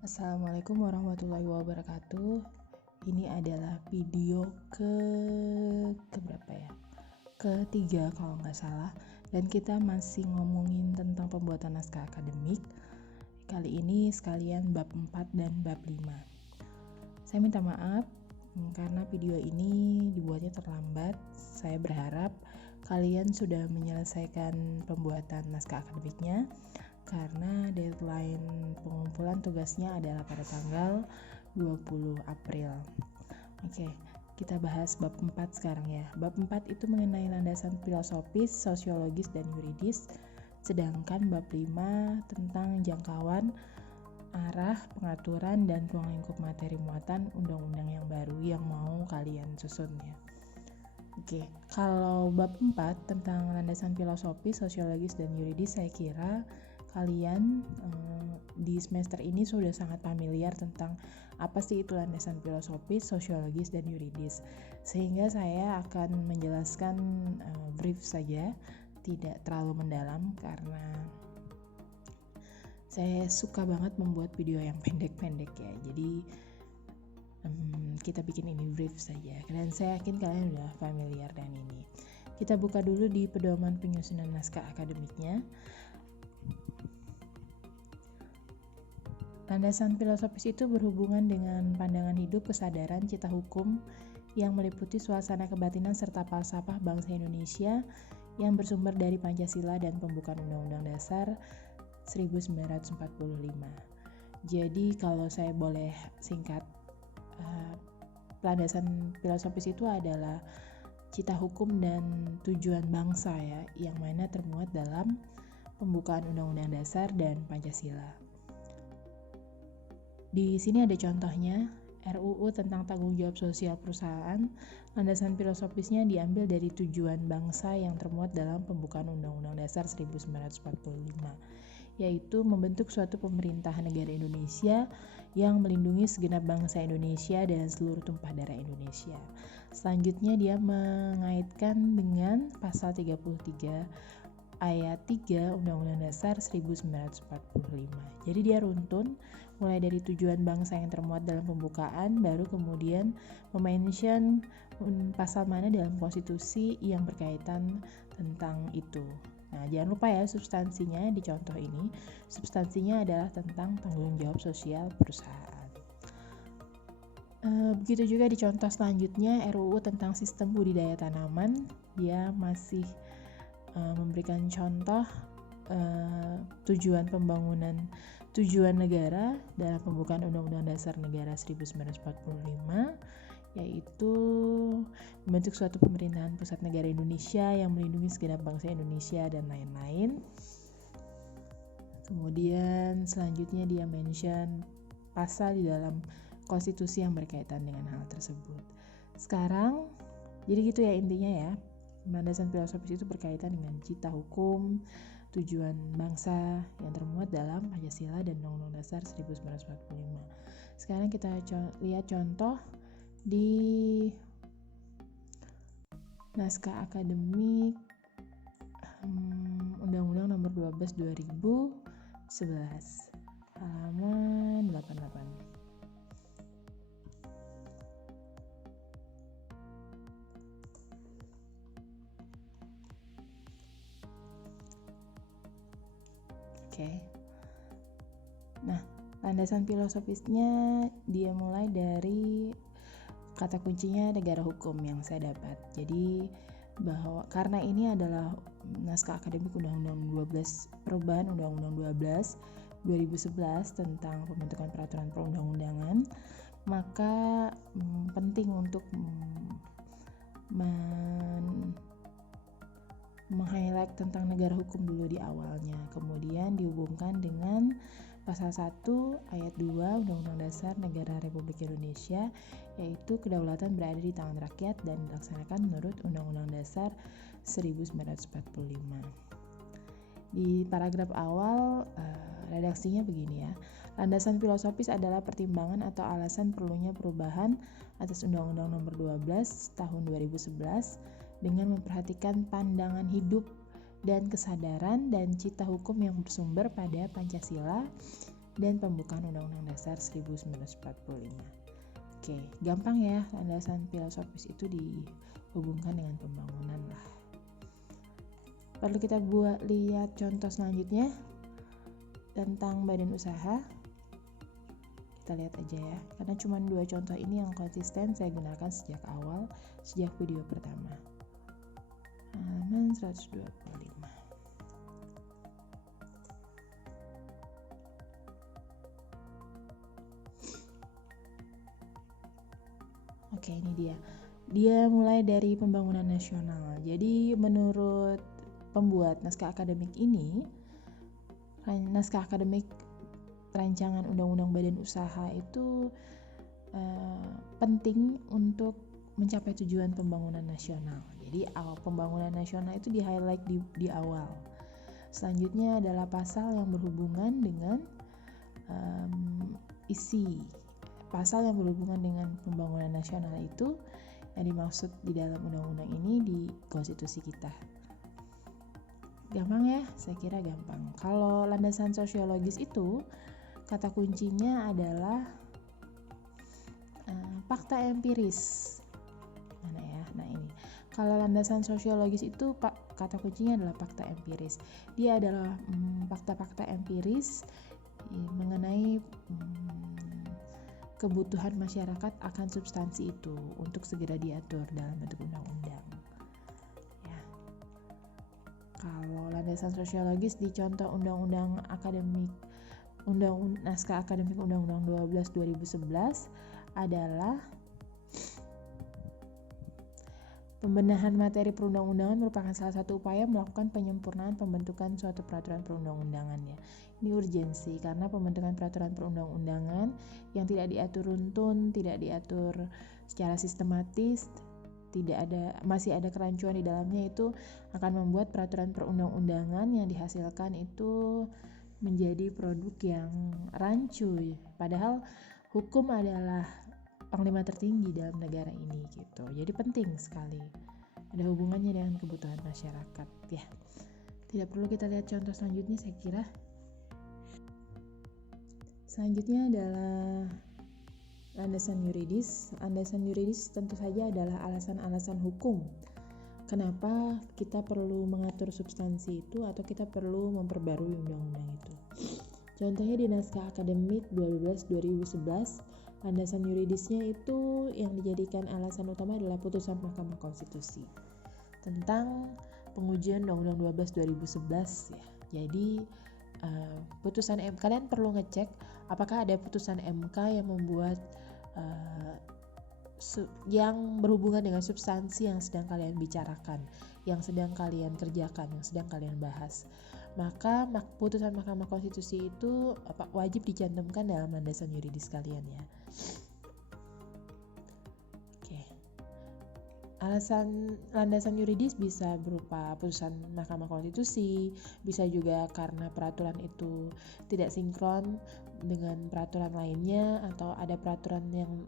Assalamualaikum warahmatullahi wabarakatuh. Ini adalah video keberapa ya? Ketiga kalau nggak salah. Dan kita masih ngomongin tentang pembuatan naskah akademik. Kali ini sekalian bab 4 dan bab 5. Saya minta maaf karena video ini dibuatnya terlambat. Saya berharap kalian sudah menyelesaikan pembuatan naskah akademiknya, karena deadline pengumpulan tugasnya adalah pada tanggal 20 April. Oke, kita bahas bab 4 sekarang ya. Bab 4 itu mengenai landasan filosofis, sosiologis, dan yuridis. Sedangkan bab 5 tentang jangkauan, arah, pengaturan, dan ruang lingkup materi muatan undang-undang yang baru yang mau kalian susun ya. Oke, kalau bab 4 tentang landasan filosofis, sosiologis, dan yuridis, saya kira kalian di semester ini sudah sangat familiar tentang apa sih itu landasan filosofis, sosiologis, dan yuridis. Sehingga saya akan menjelaskan brief saja, tidak terlalu mendalam karena saya suka banget membuat video yang pendek-pendek ya. Jadi kita bikin ini brief saja, dan saya yakin kalian udah familiar dengan ini. Kita buka dulu di pedoman penyusunan naskah akademiknya. Landasan filosofis itu berhubungan dengan pandangan hidup, kesadaran, cita hukum yang meliputi suasana kebatinan serta falsafah bangsa Indonesia yang bersumber dari Pancasila dan pembukaan Undang-Undang Dasar 1945. Jadi kalau saya boleh singkat, landasan filosofis itu adalah cita hukum dan tujuan bangsa ya, yang mana termuat dalam pembukaan Undang-Undang Dasar dan Pancasila. Di sini ada contohnya, RUU tentang tanggung jawab sosial perusahaan. Landasan filosofisnya diambil dari tujuan bangsa yang termuat dalam pembukaan Undang-Undang Dasar 1945, yaitu membentuk suatu pemerintahan negara Indonesia yang melindungi segenap bangsa Indonesia dan seluruh tumpah darah Indonesia. Selanjutnya dia mengaitkan dengan pasal 33 ayat 3 Undang-Undang Dasar 1945. Jadi dia runtun mulai dari tujuan bangsa yang termuat dalam pembukaan, baru kemudian memention pasal mana dalam konstitusi yang berkaitan tentang itu. Nah, jangan lupa ya substansinya di contoh ini. Substansinya adalah tentang tanggung jawab sosial perusahaan. Begitu juga di contoh selanjutnya, RUU tentang sistem budidaya tanaman. Dia masih memberikan contoh tujuan pembangunan, tujuan negara dalam pembukaan Undang-Undang Dasar Negara 1945, yaitu membentuk suatu pemerintahan pusat negara Indonesia yang melindungi segenap bangsa Indonesia dan lain-lain. Kemudian selanjutnya dia mention pasal di dalam konstitusi yang berkaitan dengan hal tersebut. Sekarang jadi gitu ya intinya ya. Landasan filosofis itu berkaitan dengan cita hukum, tujuan bangsa yang termuat dalam Pancasila dan Undang-Undang Dasar 1945. Sekarang kita lihat contoh di naskah akademik Undang-Undang Nomor 12 2011, halaman 88. Nah, landasan filosofisnya dia mulai dari kata kuncinya negara hukum yang saya dapat. Jadi bahwa karena ini adalah naskah akademik Undang-Undang 12 perubahan Undang-Undang 12 2011 tentang pembentukan peraturan perundang-undangan, maka penting untuk meng-highlight tentang negara hukum dulu di awalnya, kemudian dihubungkan dengan pasal 1 ayat 2 Undang-Undang Dasar Negara Republik Indonesia, yaitu kedaulatan berada di tangan rakyat dan dilaksanakan menurut Undang-Undang Dasar 1945. Di paragraf awal redaksinya begini ya. Landasan filosofis adalah pertimbangan atau alasan perlunya perubahan atas Undang-Undang Nomor 12 Tahun 2011 dengan memperhatikan pandangan hidup dan kesadaran dan cita hukum yang bersumber pada Pancasila dan pembukaan Undang-Undang Dasar 1945. Oke, gampang ya, landasan filosofis itu dihubungkan dengan pembangunan lah. Perlu kita lihat contoh selanjutnya tentang badan usaha. Kita lihat aja ya, karena cuma 2 contoh ini yang konsisten saya gunakan sejak awal, sejak video pertama. Halaman 125. Oke, ini dia. Dia mulai dari pembangunan nasional. Jadi menurut pembuat naskah akademik ini, naskah akademik rancangan undang-undang badan usaha itu penting untuk mencapai tujuan pembangunan nasional. Jadi pembangunan nasional itu di-highlight di awal. Selanjutnya adalah pasal yang berhubungan dengan isi. Pasal yang berhubungan dengan pembangunan nasional itu yang dimaksud di dalam undang-undang ini di konstitusi kita. Gampang ya? Saya kira gampang. Kalau landasan sosiologis itu kata kuncinya adalah fakta empiris. Mana ya? Nah ini. Kalau landasan sosiologis itu kata kuncinya adalah fakta empiris. Dia adalah fakta-fakta empiris mengenai kebutuhan masyarakat akan substansi itu untuk segera diatur dalam bentuk undang-undang. Ya. Kalau landasan sosiologis di contoh undang-undang akademik, naskah akademik Undang-Undang 12 2011 adalah pembenahan materi perundang-undangan merupakan salah satu upaya melakukan penyempurnaan pembentukan suatu peraturan perundang-undangan ya. Ini urgensi karena pembentukan peraturan perundang-undangan yang tidak diatur runtun, tidak diatur secara sistematis, masih ada kerancuan di dalamnya, itu akan membuat peraturan perundang-undangan yang dihasilkan itu menjadi produk yang rancu. Padahal hukum adalah panglima tertinggi dalam negara ini gitu. Jadi penting sekali. Ada hubungannya dengan kebutuhan masyarakat ya. Tidak perlu kita lihat contoh selanjutnya saya kira. Selanjutnya adalah landasan yuridis. Landasan yuridis tentu saja adalah alasan-alasan hukum. Kenapa kita perlu mengatur substansi itu atau kita perlu memperbarui undang-undang itu. Contohnya di naskah akademik 12 2011, landasan yuridisnya itu yang dijadikan alasan utama adalah putusan Mahkamah Konstitusi tentang pengujian Undang-Undang 12 2011 ya. Jadi putusan MK, kalian perlu ngecek apakah ada putusan MK yang membuat yang berhubungan dengan substansi yang sedang kalian bicarakan, yang sedang kalian kerjakan, yang sedang kalian bahas. Maka putusan Mahkamah Konstitusi itu wajib dicantumkan dalam landasan yuridis kalian ya. Oke. Landasan yuridis bisa berupa putusan Mahkamah Konstitusi, bisa juga karena peraturan itu tidak sinkron dengan peraturan lainnya, atau ada peraturan yang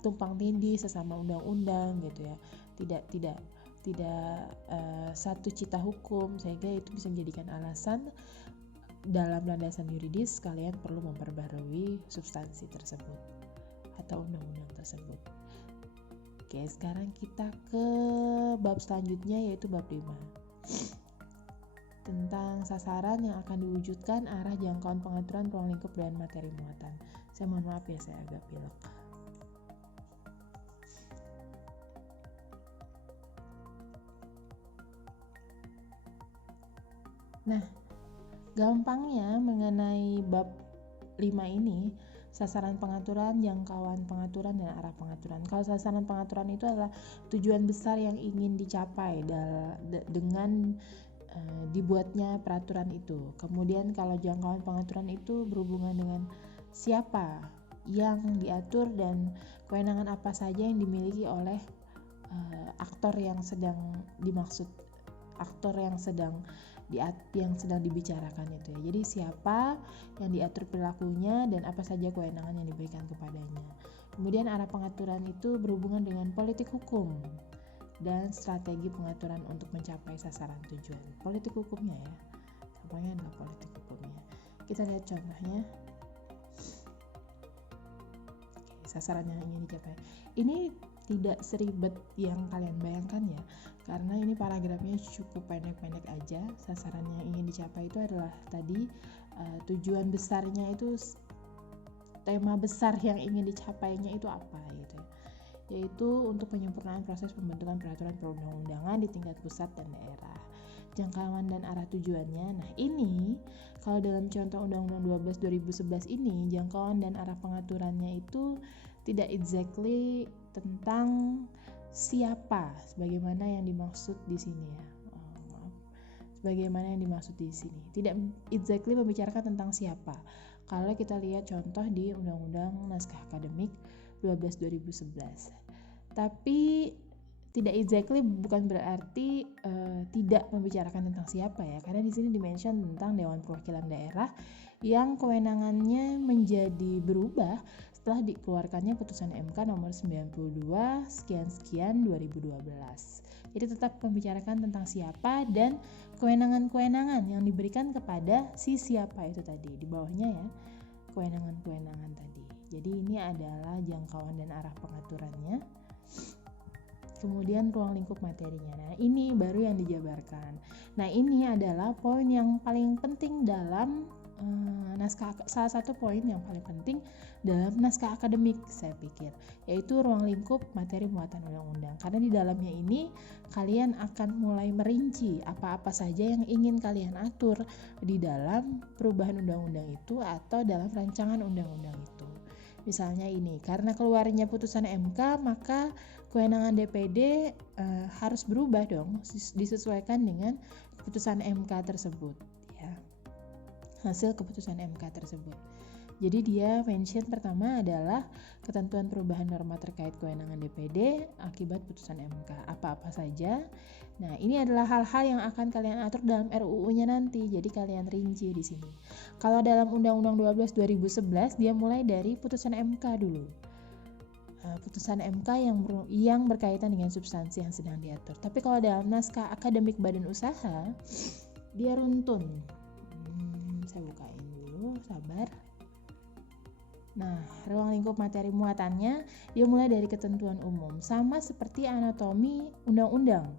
tumpang tindih sesama undang-undang gitu ya. Tidak satu cita hukum, sehingga itu bisa menjadikan alasan dalam landasan yuridis kalian perlu memperbarui substansi tersebut atau undang-undang tersebut. Oke, sekarang kita ke bab selanjutnya yaitu bab 5. Tentang sasaran yang akan diwujudkan, arah jangkauan pengaturan, ruang lingkup, dan materi muatan. Saya mohon maaf ya, saya agak pilek. Nah, gampangnya mengenai bab 5 ini, sasaran pengaturan, jangkauan pengaturan, dan arah pengaturan. Kalau sasaran pengaturan itu adalah tujuan besar yang ingin dicapai dengan dibuatnya peraturan itu. Kemudian kalau jangkauan pengaturan itu berhubungan dengan siapa yang diatur dan kewenangan apa saja yang dimiliki oleh aktor yang sedang dimaksud, aktor yang sedang dibicarakan itu ya. Jadi siapa yang diatur perilakunya dan apa saja kewenangan yang diberikan kepadanya. Kemudian arah pengaturan itu berhubungan dengan politik hukum dan strategi pengaturan untuk mencapai sasaran tujuan. Politik hukumnya ya. Contohnya adalah politik hukumnya. Kita lihat contohnya. Sasaran yang ingin dicapai. Ini tidak seribet yang kalian bayangkan ya, karena ini paragrafnya cukup pendek-pendek aja. Sasaran yang ingin dicapai itu adalah tadi tujuan besarnya itu, tema besar yang ingin dicapainya itu apa gitu ya, yaitu untuk penyempurnaan proses pembentukan peraturan perundang-undangan di tingkat pusat dan daerah. Jangkauan dan arah tujuannya. Nah, ini kalau dalam contoh Undang-Undang 12 2011 ini, jangkauan dan arah pengaturannya itu tidak exactly tentang siapa sebagaimana yang dimaksud di sini ya. Sebagaimana yang dimaksud di sini. Tidak exactly membicarakan tentang siapa. Kalau kita lihat contoh di Undang-Undang Naskah Akademik 12 2011. Tapi tidak exactly bukan berarti tidak membicarakan tentang siapa ya, karena di sini dimention tentang Dewan Perwakilan Daerah yang kewenangannya menjadi berubah setelah dikeluarkannya putusan MK nomor 92 sekian 2012. Jadi tetap membicarakan tentang siapa dan kewenangan-kewenangan yang diberikan kepada si siapa itu tadi, di bawahnya ya, kewenangan-kewenangan tadi. Jadi ini adalah jangkauan dan arah pengaturannya. Kemudian ruang lingkup materinya. Nah, ini baru yang dijabarkan. Nah, ini adalah poin yang paling penting dalam salah satu poin yang paling penting dalam naskah akademik saya pikir, yaitu ruang lingkup materi muatan undang-undang. Karena di dalamnya ini kalian akan mulai merinci apa-apa saja yang ingin kalian atur di dalam perubahan undang-undang itu atau dalam rancangan undang-undang itu. Misalnya ini, karena keluarnya putusan MK, maka kewenangan DPD harus berubah dong, disesuaikan dengan keputusan MK tersebut ya. Hasil keputusan MK tersebut. Jadi dia mention pertama adalah ketentuan perubahan norma terkait kewenangan DPD akibat putusan MK. Apa-apa saja. Nah, ini adalah hal-hal yang akan kalian atur dalam RUU-nya nanti. Jadi kalian rinci di sini. Kalau dalam Undang-Undang 12 2011 dia mulai dari putusan MK dulu. Putusan MK yang berkaitan dengan substansi yang sedang diatur. Tapi kalau dalam naskah akademik badan usaha dia runtun. Saya bukain dulu, sabar. Nah, ruang lingkup materi muatannya dia mulai dari ketentuan umum, sama seperti anatomi undang-undang.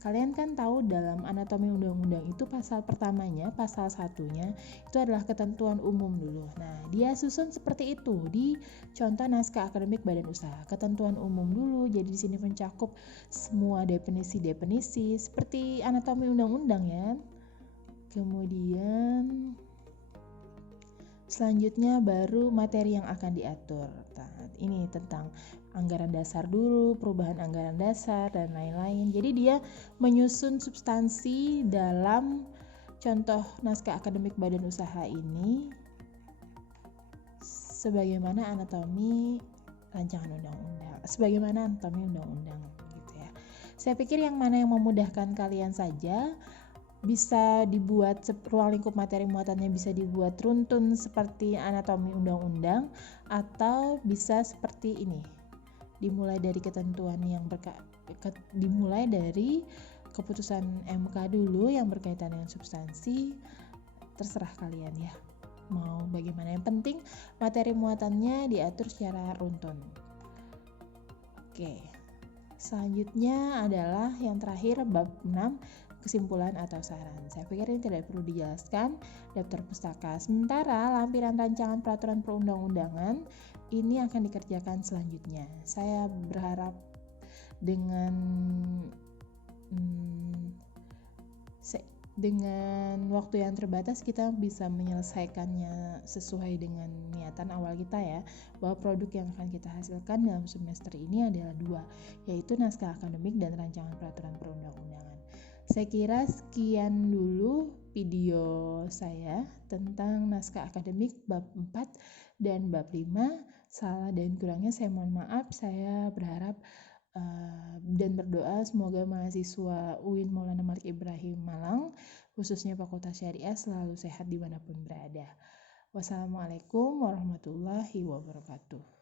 Kalian kan tahu dalam anatomi undang-undang itu pasal pertamanya, pasal satunya itu adalah ketentuan umum dulu. Nah, dia susun seperti itu di contoh naskah akademik badan usaha. Ketentuan umum dulu, jadi di sini mencakup semua definisi-definisi seperti anatomi undang-undang ya. Kemudian selanjutnya baru materi yang akan diatur. Nah, ini tentang anggaran dasar dulu, perubahan anggaran dasar dan lain-lain. Jadi dia menyusun substansi dalam contoh naskah akademik badan usaha ini sebagaimana anatomi rancangan undang-undang, sebagaimana anatomi undang-undang gitu ya. Saya pikir yang mana yang memudahkan kalian saja, bisa dibuat ruang lingkup materi muatannya bisa dibuat runtun seperti anatomi undang-undang, atau bisa seperti ini, dimulai dari ketentuan yang dimulai dari keputusan MK dulu yang berkaitan dengan substansi. Terserah kalian ya mau bagaimana, yang penting materi muatannya diatur secara runtun. Oke, selanjutnya adalah yang terakhir bab 6, kesimpulan atau saran. Saya pikir ini tidak perlu dijelaskan, daftar pustaka. Sementara lampiran rancangan peraturan perundang-undangan ini akan dikerjakan selanjutnya. Saya berharap dengan waktu yang terbatas kita bisa menyelesaikannya sesuai dengan niatan awal kita ya, bahwa produk yang akan kita hasilkan dalam semester ini adalah 2, yaitu naskah akademik dan rancangan peraturan perundang-undangan. Saya kira sekian dulu video saya tentang naskah akademik bab 4 dan bab 5. Salah dan kurangnya saya mohon maaf. Saya berharap dan berdoa semoga mahasiswa UIN Maulana Malik Ibrahim Malang, khususnya Fakultas Syariah, selalu sehat dimanapun berada. Wassalamualaikum warahmatullahi wabarakatuh.